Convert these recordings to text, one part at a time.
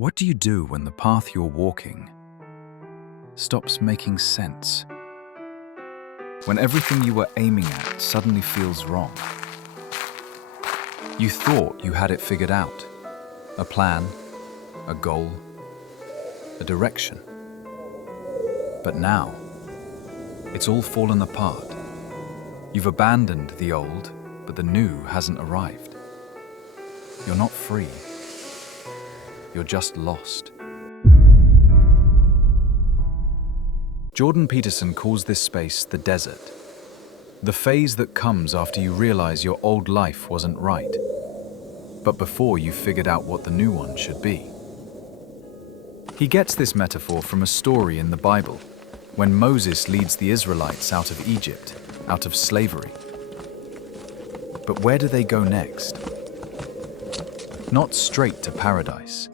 What do you do when the path you're walking stops making sense? When everything you were aiming at suddenly feels wrong? You thought you had it figured out. A plan, a goal, a direction. But now, it's all fallen apart. You've abandoned the old, but the new hasn't arrived. You're not free. You're just lost. Jordan Peterson calls this space the desert. The phase that comes after you realize your old life wasn't right, but before you figured out what the new one should be. He gets this metaphor from a story in the Bible, when Moses leads the Israelites out of Egypt, out of slavery. But where do they go next? Not straight to paradise.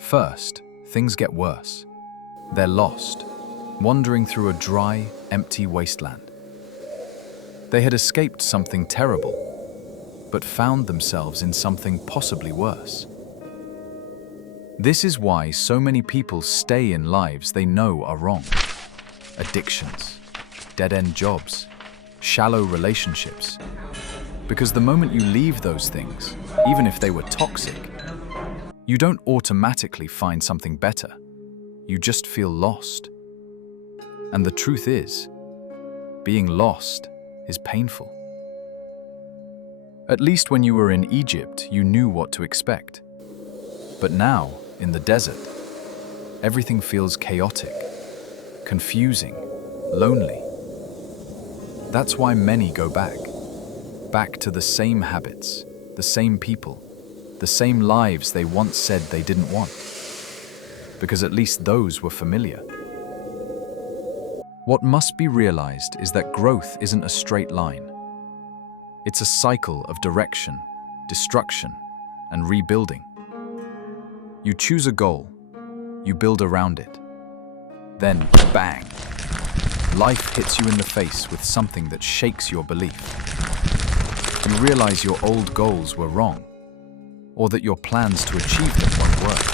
First, things get worse. They're lost, wandering through a dry, empty wasteland. They had escaped something terrible, but found themselves in something possibly worse. This is why so many people stay in lives they know are wrong. Addictions, dead-end jobs, shallow relationships. Because the moment you leave those things, even if they were toxic, you don't automatically find something better. You just feel lost. And the truth is, being lost is painful. At least when you were in Egypt, you knew what to expect. But now, in the desert, everything feels chaotic, confusing, lonely. That's why many go back to the same habits, the same people, the same lives they once said they didn't want. Because at least those were familiar. What must be realized is that growth isn't a straight line. It's a cycle of direction, destruction, and rebuilding. You choose a goal, you build around it. Then, bang! Life hits you in the face with something that shakes your belief. You realize your old goals were wrong, or that your plans to achieve them won't work.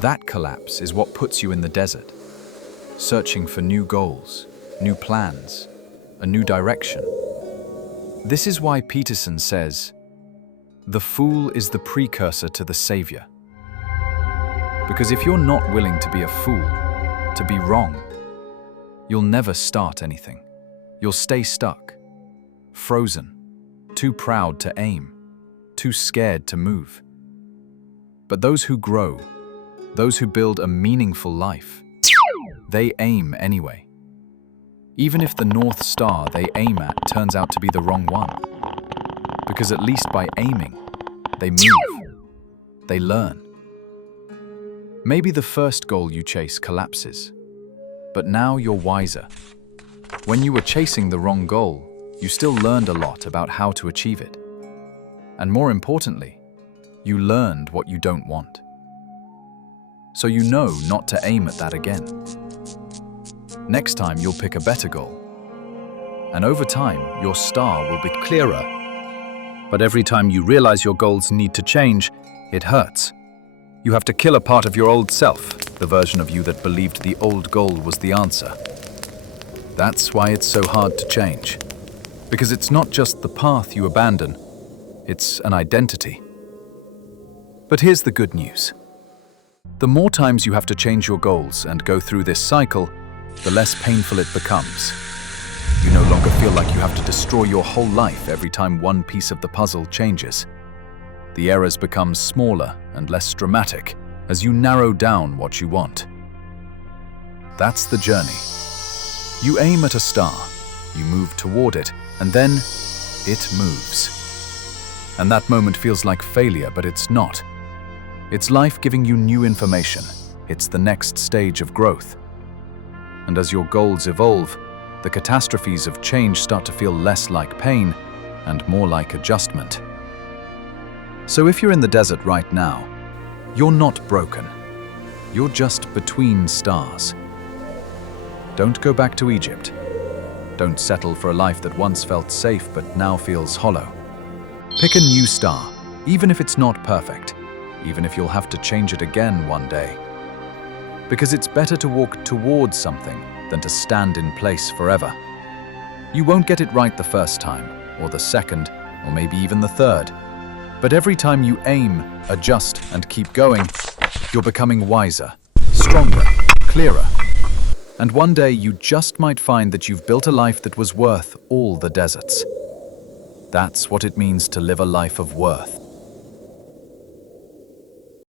That collapse is what puts you in the desert, searching for new goals, new plans, a new direction. This is why Peterson says, "The fool is the precursor to the savior." Because if you're not willing to be a fool, to be wrong, you'll never start anything. You'll stay stuck, frozen, too proud to aim, too scared to move. But those who grow, those who build a meaningful life, they aim anyway. Even if the North Star they aim at turns out to be the wrong one. Because at least by aiming, they move, they learn. Maybe the first goal you chase collapses, but now you're wiser. When you were chasing the wrong goal, you still learned a lot about how to achieve it. And more importantly, you learned what you don't want. So you know not to aim at that again. Next time you'll pick a better goal. And over time, your star will be clearer. But every time you realize your goals need to change, it hurts. You have to kill a part of your old self, the version of you that believed the old goal was the answer. That's why it's so hard to change. Because it's not just the path you abandon, it's an identity. But here's the good news. The more times you have to change your goals and go through this cycle, the less painful it becomes. You no longer feel like you have to destroy your whole life every time one piece of the puzzle changes. The errors become smaller and less dramatic as you narrow down what you want. That's the journey. You aim at a star, you move toward it, and then it moves. And that moment feels like failure, but it's not. It's life giving you new information. It's the next stage of growth. And as your goals evolve, the catastrophes of change start to feel less like pain and more like adjustment. So if you're in the desert right now, you're not broken. You're just between stars. Don't go back to Egypt. Don't settle for a life that once felt safe but now feels hollow. Pick a new star, even if it's not perfect. even if you'll have to change it again one day. Because it's better to walk towards something than to stand in place forever. You won't get it right the first time, or the second, or maybe even the third. But every time you aim, adjust, and keep going, you're becoming wiser, stronger, clearer. And one day you just might find that you've built a life that was worth all the deserts. That's what it means to live a life of worth.